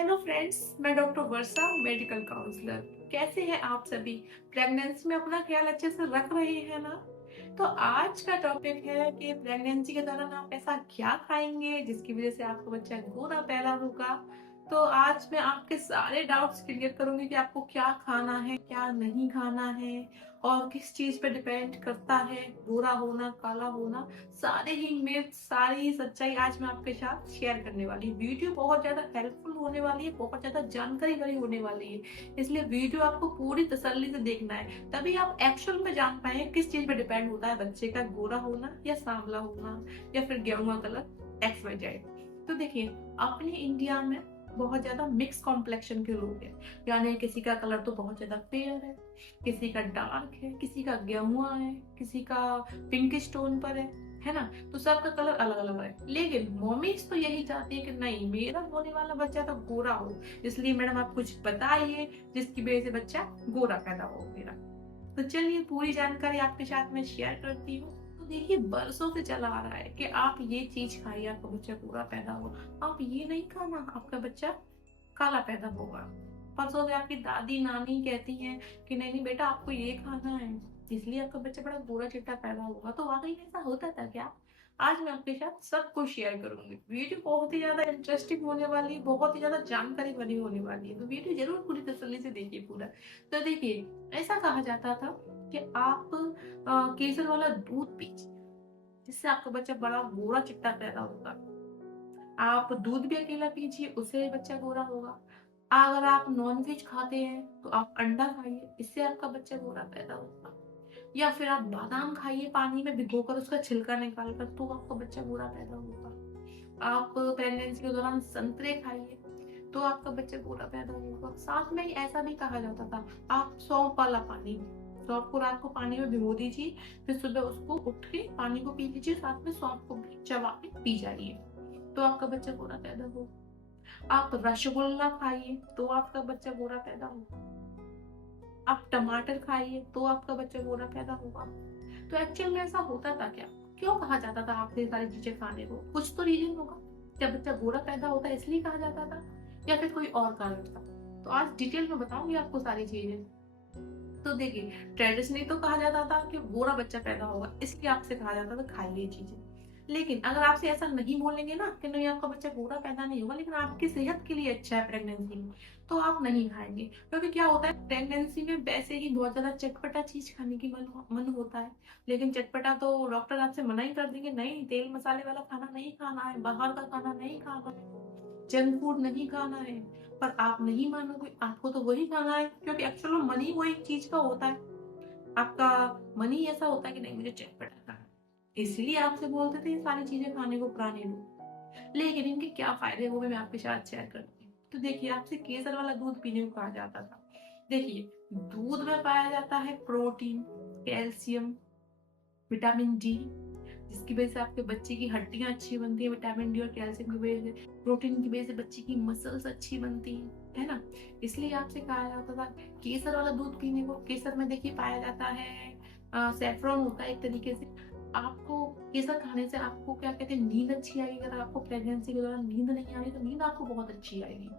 Hello friends, मैं doctor वर्षा, medical counsellor. कैसे हैं आप सभी? प्रेगनेंसी में अपना ख्याल अच्छे से रख रहे हैं ना? तो आज का टॉपिक है कि प्रेगनेंसी के दौरान आप ऐसा क्या खाएंगे जिसकी वजह से आपका बच्चा गोरा पैदा होगा। तो आज मैं आपके सारे डाउट्स क्लियर करूंगी कि आपको क्या खाना है, क्या नहीं खाना है और किस चीज पे डिपेंड करता है गोरा होना, काला होना। सारे ही मिथ, सारी ही सच्चाई आज मैं आपके साथ शेयर करने वाली हूँ। वीडियो बहुत ज्यादा हेल्पफुल होने वाली है, बहुत ज्यादा जानकारी भरी होने वाली है, इसलिए वीडियो आपको पूरी तसल्ली से देखना है, तभी आप एक्चुअल में जान पाए किस चीज पे डिपेंड होता है बच्चे का गोरा होना या सांवला होना या फिर गेहुआ कलर एक्स वाई जेड। तो देखिए, अपने इंडिया में बहुत ज्यादा मिक्स कॉम्प्लेक्शन के लोग हैं, यानी किसी का कलर तो बहुत ज्यादा फेयर है, किसी का डार्क है, किसी का गेहुआ है, किसी का पिंक स्टोन पर है ना। तो सबका कलर अलग अलग है, लेकिन मम्मीज तो यही चाहती है कि नहीं, मेरा होने वाला बच्चा तो गोरा हो। इसलिए मैडम आप कुछ बताइए जिसकी वजह से बच्चा गोरा पैदा हो मेरा। तो चलिए पूरी जानकारी आपके साथ में शेयर करती हूँ। तो देखिए, बरसों से चला आ रहा है कि आप ये चीज खाइए आपका बच्चा गोरा पैदा हो, आप ये नहीं खाना आपका बच्चा काला पैदा होगा। परसों से आपकी दादी नानी कहती हैं कि नहीं नहीं बेटा, आपको ये खाना है इसलिए आपका बच्चा बड़ा गोरा चिट्टा पैदा होगा। तो वाकई में ऐसा होता था क्या? आज मैं आपके साथ सब कुछ शेयर करूंगी। वीडियो बहुत ही ज्यादा इंटरेस्टिंग होने वाली है, बहुत ही ज्यादा जानकारी भरी होने वाली है, तो वीडियो जरूर पूरी तसल्ली से देखिए पूरा। तो देखिए, ऐसा कहा जाता था कि आप केसर वाला दूध पीजिए, जिससे आपका बच्चा बड़ा गोरा चिट्टा पैदा होगा। आप दूध भी अकेला पीजिए, उससे बच्चा गोरा होगा। अगर आप नॉनवेज खाते हैं तो आप अंडा खाइए, इससे आपका बच्चा गोरा पैदा होगा। या फिर आप बादाम खाइए पानी में भिगोकर, उसका छिलका निकाल कर, तो आपका बच्चा गोरा पैदा होगा। आप प्रेगनेंसी के दौरान संतरे खाइए तो आपका बच्चा गोरा पैदा होगा। साथ में ही ऐसा भी कहा जाता था, आप सौंफ वाला पानी, सौंफ को रात को पानी में भिगो दीजिए, फिर सुबह उसको उठ के पानी को पी लीजिए, साथ में सौंफ को भी चबा के पी जाइए, तो आपका बच्चा गोरा पैदा हो। आप रसगुल्ला खाइए तो आपका बच्चा गोरा पैदा होगा। आप टमाटर खाइए तो आपका बच्चा गोरा पैदा होगा। तो एक्चुअल में ऐसा होता था क्या? क्यों कहा जाता था आपसे ये सारी चीजें खाने को? कुछ तो रीजन होगा। क्या बच्चा गोरा पैदा होता है इसलिए कहा जाता था, या फिर कोई और कारण था? तो आज डिटेल में बताऊंगी आपको सारी चीजें। तो देखिए, ट्रेडिशनली तो कहा जाता था कि गोरा बच्चा पैदा होगा, इसलिए आपसे कहा जाता था खाइए ये चीजें। लेकिन अगर आपसे ऐसा नहीं बोलेंगे ना कि नहीं आपका बच्चा गोरा पैदा नहीं होगा, लेकिन आपकी सेहत के लिए अच्छा है प्रेगनेंसी में, तो आप नहीं खाएंगे। क्योंकि क्या होता है, प्रेगनेंसी में वैसे ही बहुत ज्यादा चटपटा चीज खाने की मन होता है। लेकिन चटपटा तो डॉक्टर आपसे मना ही कर देंगे, नहीं तेल मसाले वाला खाना नहीं खाना है, बाहर का खाना नहीं खाना है, जंक फूड नहीं खाना है। पर आप नहीं मानोगे, आपको तो वही खाना है, क्योंकि एक्चुअल में मन ही वो एक चीज का होता है। आपका मन ही ऐसा होता है कि नहीं मुझे चटपटा खाना है। इसलिए आपसे बोलते थे ये सारी चीजें खाने को पुराने लोग। लेकिन इनके क्या फायदे हैं वो भी मैं आपके साथ शेयर करती हूँ। तो देखिए, आपसे केसर वाला दूध पीने को कहा जाता था। देखिए, दूध में पाया जाता है प्रोटीन, कैल्शियम, विटामिन डी, जिसकी वजह से आपके बच्चे की हड्डियां अच्छी बनती है, विटामिन डी और कैल्शियम की वजह से। प्रोटीन की वजह से बच्चे की मसल्स अच्छी बनती है ना। इसलिए आपसे कहा जाता था केसर वाला दूध पीने को। केसर में देखिए पाया जाता है सेफ्रॉन होता है एक तरीके से। आपको केसर खाने से आपको क्या कहते हैं, नींद अच्छी आएगी। अगर आपको प्रेगनेंसी के दौरान नींद नहीं आ रही तो नींद आपको बहुत अच्छी आएगी।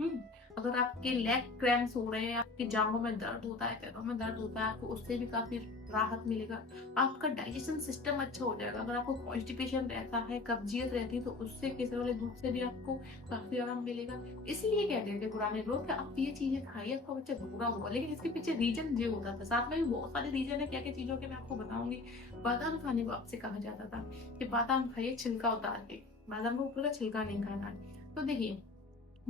हम्म। अगर आपके लेग क्रैम्प्स हो रहे हैं, आपके जांघों में दर्द होता है, पैरों में दर्द होता है, आपको उससे भी काफी राहत मिलेगा। आपका डाइजेशन सिस्टम अच्छा हो जाएगा। अगर आपको कॉन्स्टिपेशन रहता है, कब्जियत रहती है, तो उससे केसर वाले दूध से भी आपको काफी आराम मिलेगा। इसलिए कहते थे पुराने लोग कि आप ये चीजें खाइए, आपका बच्चा गोरा होगा। लेकिन इसके पीछे रीजन ये होता था, साथ में भी बहुत सारे रीजन है क्या क्या चीजों के, मैं आपको बताऊंगी। बादाम खाने को आपसे कहा जाता था कि बादाम खाइए छिलका उतार के, बादाम को पूरा छिलका नहीं खाना है। तो देखिए,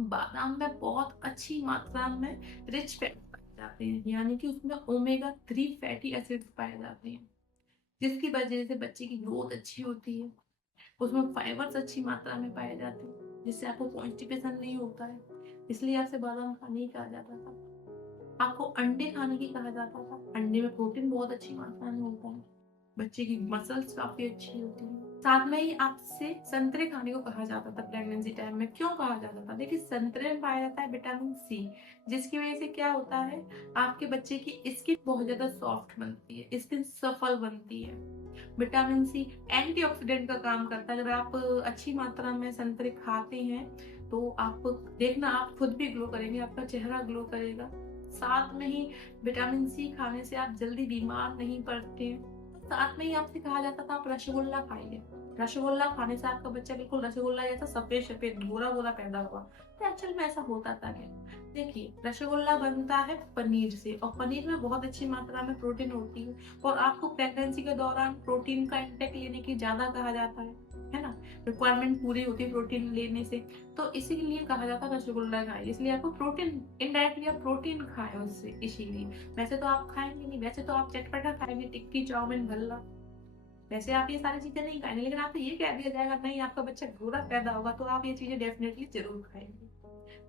बादाम में बहुत अच्छी मात्रा में रिच फैट पाए जाते हैं, यानी कि उसमें ओमेगा 3 फैटी एसिड्स पाए जाते हैं, जिसकी वजह से बच्चे की ग्रोथ अच्छी होती है। उसमें फाइबर्स अच्छी मात्रा में पाए जाते हैं, जिससे आपको कॉन्स्टिपेशन नहीं होता है। इसलिए आपसे बादाम खाने ही कहा जाता था। आपको अंडे खाने की कहा जाता था। अंडे में प्रोटीन बहुत अच्छी मात्रा में होता है, बच्चे की मसल्स काफी अच्छी होती है। साथ में ही आपसे संतरे खाने को कहा जाता था प्रेगनेंसी टाइम में। क्यों कहा जाता था? देखिए, संतरे में पाया जाता है विटामिन सी, जिसकी वजह से क्या होता है, आपके बच्चे की स्किन बहुत ज्यादा सॉफ्ट बनती है, स्किन सफल बनती है। विटामिन सी एंटीऑक्सीडेंट का काम करता है। अगर आप अच्छी मात्रा में संतरे खाते हैं तो आप देखना आप खुद भी ग्लो करेंगे, आपका चेहरा ग्लो करेगा। साथ में ही विटामिन सी खाने से आप जल्दी बीमार नहीं पड़ते हैं। साथ में ही आपसे कहा जाता था आप रसगुल्ला खाइए। रसगुल्ला खाने से आपका बच्चा बिल्कुल रसगुल्ला जैसा सफेद-सफेद, गोरा-गोरा पैदा होगा। तो एक्चुअल में ऐसा होता था क्या? देखिए, रसगुल्ला बनता है पनीर से और पनीर में बहुत अच्छी मात्रा में प्रोटीन होती है और आपको प्रेगनेंसी के दौरान प्रोटीन का इंटेक लेने की ज़्यादा कहा जाता है ना? रिक्वायरमेंट पूरी होती है प्रोटीन लेने से, तो इसीलिए कहा जाता है रसगुल्ला खाइए, इसलिए आपको प्रोटीन इनडायरेक्टली आप प्रोटीन खाएँ उससे इसीलिए। वैसे तो आप खाएँगे नहीं, वैसे तो आप चटपटा खाएँगे, टिक्की, चाउमीन, भल्ला। वैसे आप ये सारी चीज़ें नहीं खाएँगे, लेकिन आपको ये कह दिया जाएगा नहीं आपका बच्चा गोरा पैदा होगा तो आप ये चीज़ें डेफ़िनेटली ज़रूर खाएँगे।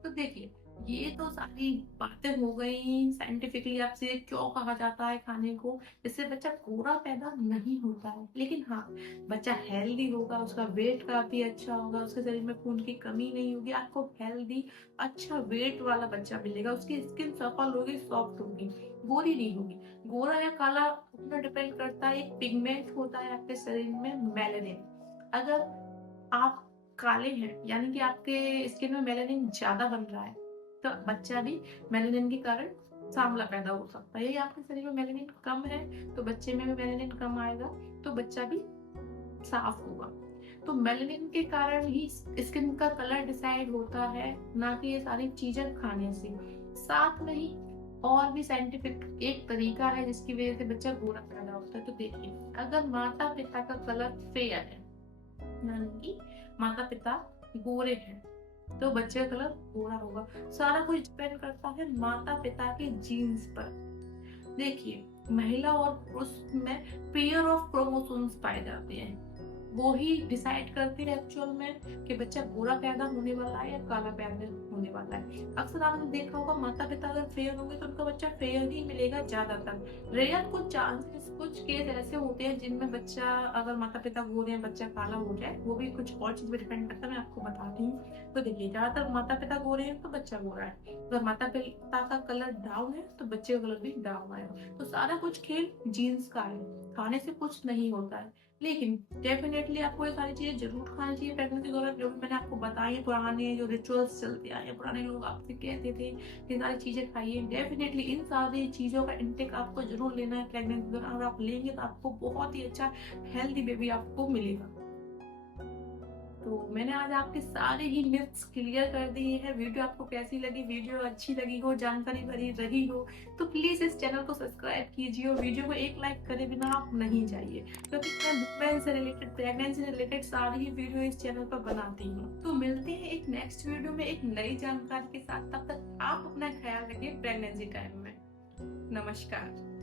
तो देखिए, ये तो सारी बातें हो गई साइंटिफिकली आपसे क्यों कहा जाता है खाने को, इससे बच्चा गोरा पैदा नहीं होता है। लेकिन हाँ, बच्चा हेल्दी होगा, उसका वेट काफ़ी अच्छा होगा, उसके शरीर में खून की कमी नहीं होगी, आपको हेल्दी अच्छा वेट वाला बच्चा मिलेगा, उसकी स्किन सफल होगी, सॉफ्ट होगी, गोरी नहीं होगी। गोरा या काला उतना डिपेंड करता है, एक पिगमेंट होता है आपके शरीर में मेलानिन। अगर आप काले हैं, यानी कि आपके स्किन में मेलानिन ज़्यादा बन रहा है, तो बच्चा भी मेलानिन के कारण सांवला पैदा हो सकता है। यदि आपके शरीर में मेलानिन कम है, तो बच्चे में भी मेलानिन कम आएगा, तो बच्चा भी साफ होगा। तो मेलानिन के कारण ही स्किन का कलर डिसाइड होता है, ना कि ये सारी चीज़ें खाने से। साथ में ही और भी साइंटिफिक एक तरीका है जिसकी वज़ह से बच्चा गोरा पैदा होता है। तो देखिए, अगर माता-पिता का कलर फेयर है, यानी कि माता-पिता गोरे हैं, तो बच्चे का कलर गोरा होगा। सारा कुछ डिपेंड करता है माता-पिता के जीन्स पर। देखिए, महिला और पुरुष में पेयर ऑफ क्रोमोसोम्स पाए जाते हैं। वो ही डिसाइड करते हैं एक्चुअल में कि बच्चा गोरा पैदा होने वाला है या काला पैदा होने वाला है। अक्सर आपने देखा होगा माता-पिता अगर फेयर होंगे तो उनका बच्चा फेयर ही मिलेगा ज़्यादातर। रेयर कुछ चांसेस कुछ केस ऐसे होते हैं जिनमें बच्चा अगर माता-पिता गोरे हैं बच्चा काला हो जाए, वो भी कुछ और चीज़ पे डिपेंड करता है, मैं आपको बताती हूँ। तो देखिए, ज़्यादातर माता-पिता गोरे हैं तो बच्चा गोरा है। अगर माता-पिता का कलर डाउन है तो बच्चे का कलर भी डाउन आएगा। तो सारा कुछ खेल जीन्स का है, खाने से कुछ नहीं होता है। लेकिन डेफ़िनेटली आपको ये सारी चीज़ें ज़रूर खानी चाहिए प्रेगनेंसी के दौरान, जो भी मैंने आपको बताई है, पुराने जो रिचुअल्स चलते आए हैं, पुराने लोग आपसे कहते थे, ये सारी चीज़ें खाइए। डेफ़िनेटली इन सारी चीज़ों का इंटेक आपको ज़रूर लेना है प्रेगनेंसी के दौरान, अगर आप लेंगे तो आपको बहुत ही अच्छा हेल्दी बेबी आपको मिलेगा। तो मैंने आज आपके सारे ही मिथ्स क्लियर कर दिए हैं। वीडियो आपको कैसी लगी? वीडियो अच्छी लगी हो, जानकारी भरी रही हो, तो प्लीज़ इस चैनल को सब्सक्राइब कीजिए और वीडियो को एक लाइक करे बिना आप नहीं जाइए, क्योंकि मैं वुमेन से रिलेटेड, प्रेगनेंसी से रिलेटेड सारी ही वीडियो इस चैनल पर बनाती हूँ। तो मिलते हैं एक नेक्स्ट वीडियो में एक नई जानकारी के साथ। तब तक आप अपना ख्याल रखिए प्रेगनेंसी टाइम में। नमस्कार।